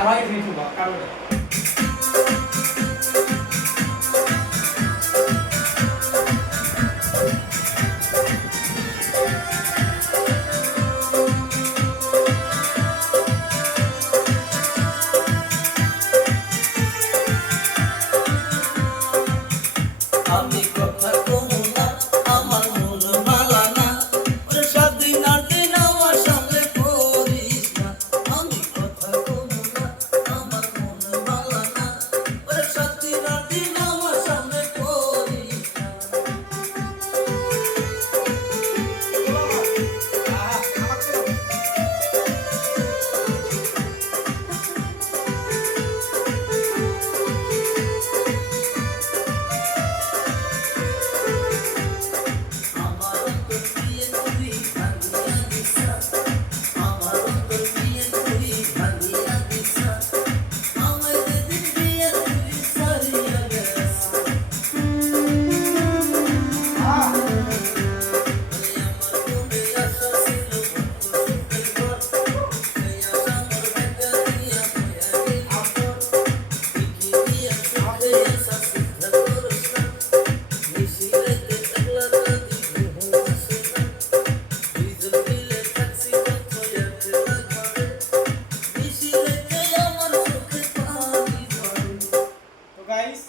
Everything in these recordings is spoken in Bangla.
আমার এখানে ঢুকবা কারণে আমি কথা কোনো না আমার মন মালা না ওরে সব দিন আর দিন আমার সামনে পড়িস না আমি কথা কোনো না আমার মন মালা না ওরে সব দিন আর দিন আমার সামনে পড়িস না আমার অন্তর দিয়ে তুই ভাঙিয়া দিছা আমার অন্তর দিয়ে তুই ভাঙিয়া দিছা আমায় যেদিন দিয়ে তুই সারিয়া গেছা তো গাইস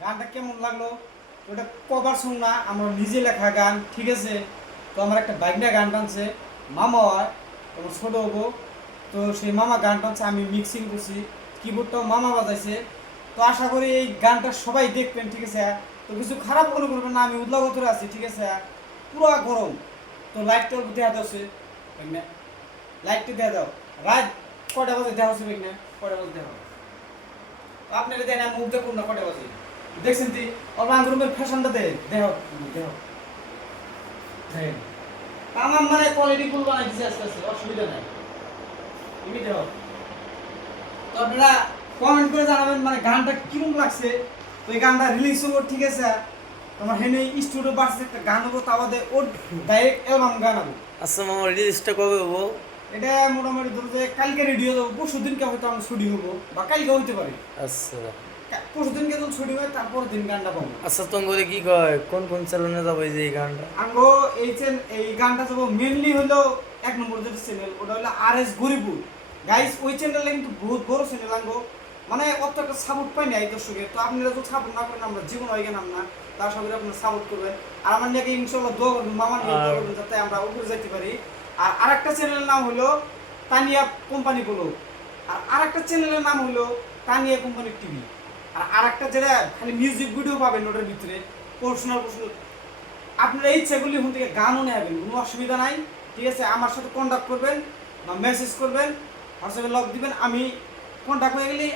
গানটা কেমন লাগলো ওটা কভার সং না আমার নিজে লেখা গান ঠিক আছে তো আমার একটা বাইকনা গান টানছে মামা হয় তোমার ছোট হবো তো সেই মামা গান টানছে আমি মিক্সিং করছি কিবোর্ডটাও মামা বাজাইছে তো আশা করি এই গানটা সবাই দেখবেন ঠিক আছে তো কিছু খারাপ মনে করবেন না আমি উদ্লাগতরে আছি ঠিক আছে পুরো গরম তো লাইটটা দেওয়া যাচ্ছে লাইটটা দেওয়া দাও রাত কটা বাজে দেওয়া হচ্ছে না কটা বাজে দেওয়া আপনারা দেন মুখ দেখুন না কটা বাজে দেখছেন তুই অল্প রুমের ফ্যাশনটা দে দেহ দেহ আমার মানে কোয়ালিটি ফুল বানাই দিছে আস্তে আস্তে অসুবিধা নাই তুমি দেহ তো আপনারা কমেন্ট করে জানাবেন মানে গানটা কিরকম লাগছে তো এই গানটা রিলিজ হবো ঠিক আছে তোমার হেনে স্টুডিও বাড়ছে একটা গান হবো তা বাদে ওর ডাইরেক্ট অ্যালবাম গান হবো আচ্ছা মামা রিলিজটা কবে হবো এটা মোটামুটি ধরো যে কালকে রেডি হয়ে যাবো পরশু দিনকে হয়তো আমার শুটিং হবো বা কালকে হইতে পারে আচ্ছা পরশু দিনকে যখন ছুটি হয় তারপর দিন গানটা পাবো আচ্ছা তোমার কি কয় কোন কোন চ্যানেলে যাবো এই যে এই গানটা আঙ্গো এই গানটা যাবো মেনলি হলো এক নম্বর যে চ্যানেল ওটা হলো RS গরিপুর গাইস ওই চ্যানেলটা কিন্তু বহুত বড় চ্যানেল আঙ্গো মানে অত একটা সাপোর্ট পাই না এই দর্শকের তো আপনারা যদি সাপোর্ট না করেন আমরা জীবন হয়ে গেলাম না তার সঙ্গে আপনারা সাপোর্ট করবেন আর আমার নাকি ইনশাল্লাহ দোয়া করবেন মামার নিয়ে দোয়া করবেন যাতে আমরা উপরে যেতে পারি আর আরেকটা চ্যানেলের নাম হলো তানিয়া কোম্পানি বলো আর আরেকটা চ্যানেলের নাম হলো তানিয়া কোম্পানি টিভি আর আরেকটা যেটা খালি মিউজিক ভিডিও পাবেন ওটার ভিতরে পার্সোনাল আপনারা ইচ্ছাগুলি ওখান থেকে গানও নেবেন কোনো অসুবিধা নাই ঠিক আছে আমার সাথে কন্ট্যাক্ট করবেন বা মেসেজ করবেন হোয়াটসঅ্যাপে লক দিবেন আমি কন্ট্যাক্ট হয়ে গেলেই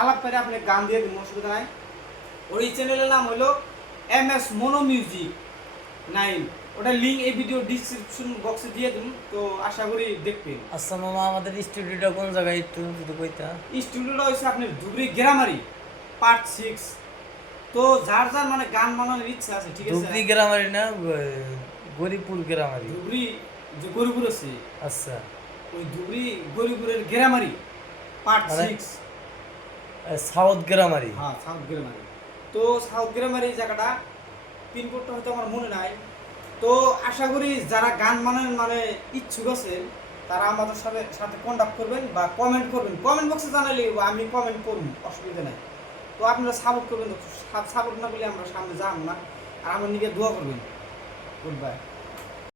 আলাপ করে আপনি গান দিয়ে দেবেন অসুবিধা নাই ওর এই চ্যানেলের নাম হলো MS মোনো মিউজিক 9 ওটা লিঙ্ক এই ভিডিও ডিসক্রিপশন বক্সে দিয়ে দিন তো আশা করি দেখবেন আচ্ছা মামা আমাদের স্টুডিওটা কোন জায়গায় একটু যদি কইতা স্টুডিওটা হচ্ছে আপনার ধুবড়ি গ্রামারি পার্ট 6 তো যার যার মানে গান বানানোর ইচ্ছা আছে ঠিক আছে ধুবড়ি গ্রামারি না গরিপুর গ্রামারি ধুবড়ি যে গরিপুর আছে আচ্ছা ওই ধুবড়ি গরিপুরের গ্রামারি পার্ট 6 সাউথ গ্রামারি হ্যাঁ সাউথ গ্রামারি তো সাউথ গ্রামারি জায়গাটা পিনকোডটা হয়তো আমার মনে নাই তো আশা করি যারা গান বানানোর মানে ইচ্ছুক আছেন তারা আমাদের সাথে কন্ট্যাক্ট করবেন বা কমেন্ট করবেন কমেন্ট বক্সে জানালে আমি কমেন্ট করব অসুবিধা নাই তো আপনারা সাপোর্ট করবেন সাপোর্ট না করলে আমরা সামনে যাব না আর আমার নিজে দোয়া করবেন গুড বাই